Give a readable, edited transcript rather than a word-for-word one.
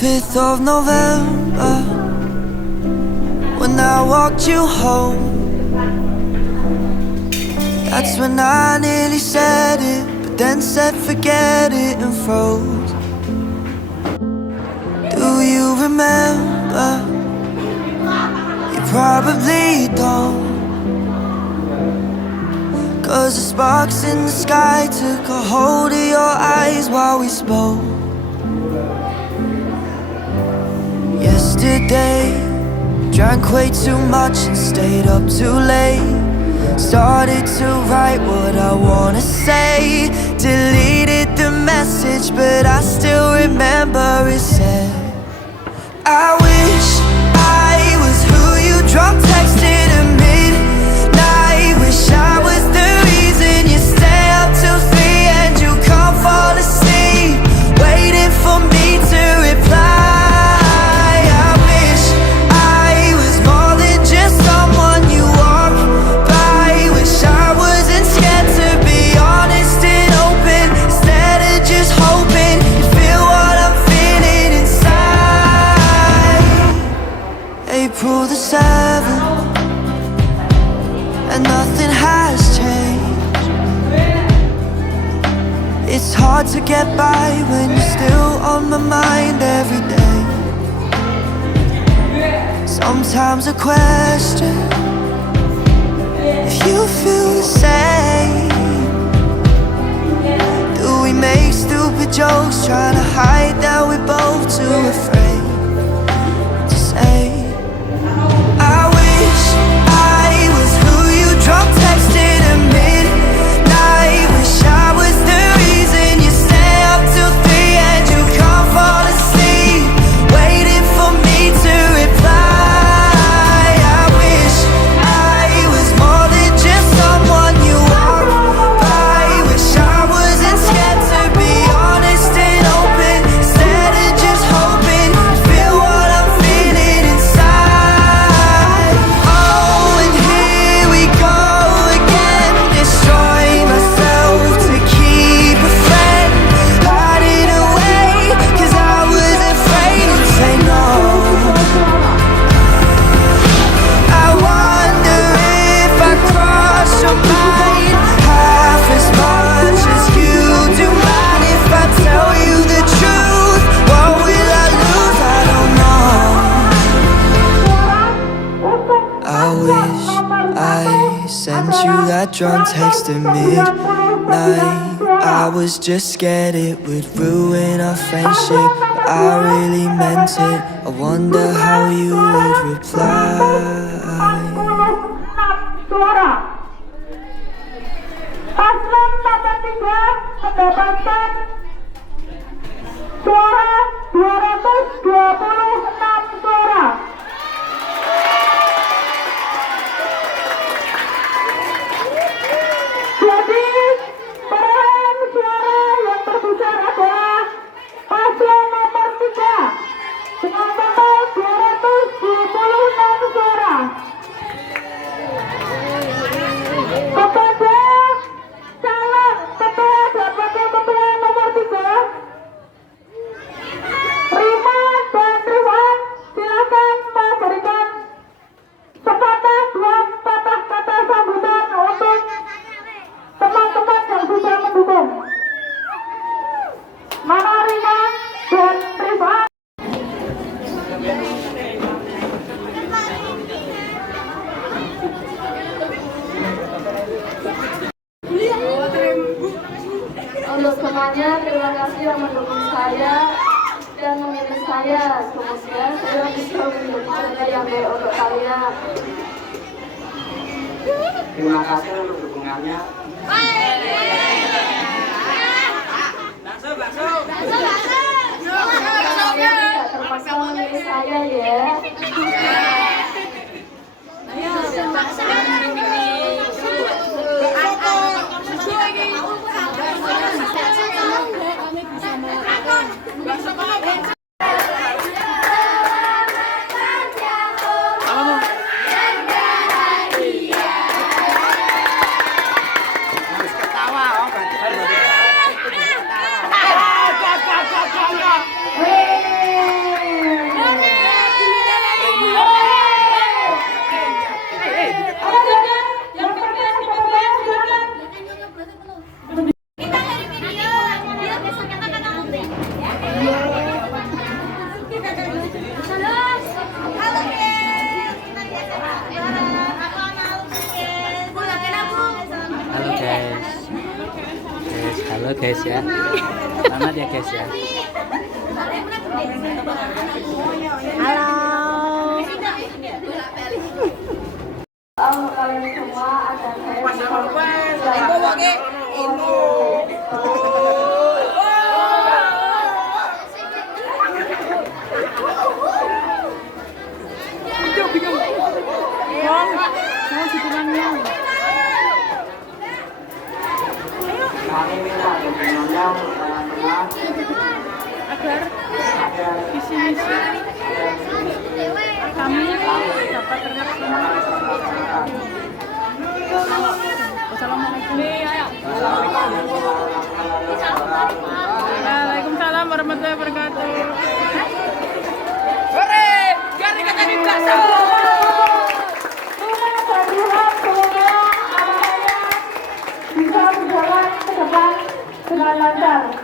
5th of November, when I walked you home, that's when I nearly said it, but then said forget it and froze. Do you remember? You probably don't, 'cause the sparks in the sky took a hold of your eyes while we spoke. Yesterday, drank way too much and stayed up too late. Started to write what I wanna say, deleted the message, but I still remember it said, I wish I was who you drunk texted at midnight. Wish I was the reason you stay up till 3 and you can't fall asleep, waiting for me to reply. I wish I was more than just someone you walk by. Wish I wasn't scared to be honest and open, instead of just hoping you feel what I'm feeling inside. April the 7th, and nothing has changed. It's hard to get by when you're still on my mind every day. Sometimes I question if you feel the same. Do we make stupid jokes trying to hide that we're both too afraid to say? I wish I was who you drunk texted at midnight. Wish I was the reason you stay up till 3 and you can't fall asleep, waiting for me to reply. I wish I was more than just someone you walk by. Wish I wasn't scared to be honest and open, instead of just hoping you feel what I'm feeling inside. Oh, and here we go again, destroying myself to keep a friend, hiding away 'cause I was afraid to say no. I wonder if I cross your mind half as much as you do mine. If I tell you the truth, what will I lose? I don't know. I wish I sent you that drunk text at midnight. I was just scared it would ruin our friendship, but I really meant it. I wonder how you would reply. Suara paslon nomor 3 mendapatkan suara 226 suara. Jadi perolehan suara yang terbesar adalah paslon nomor 3 dengan total 226 suara. Kepada calon ketua dan wakil ketua nomor 3, Rima dan Riwan, silakan memberikan sepatah dua patah kata sambutan untuk teman-teman yang sudah mendukung. Mana Rima dan Riwan? Untuk semuanya, terima kasih yang mendukung saya dan memilih saya. Semoga saya bisa menjadi contoh yang baik untuk kalian. Terima kasih untuk dukungannya. Kalian tidak terpaksa memilih saya ya. guys ya. Selamat ya guys ya. Kalian semua akan saya Kami minta dukungannya untuk teman-teman agar visi-misi kami dapat terlaksana. Wassalamualaikum. Waalaikumsalam warahmatullahi wabarakatuh. Semoga anak-anaknya bisa berjalan ke depan dengan lancar.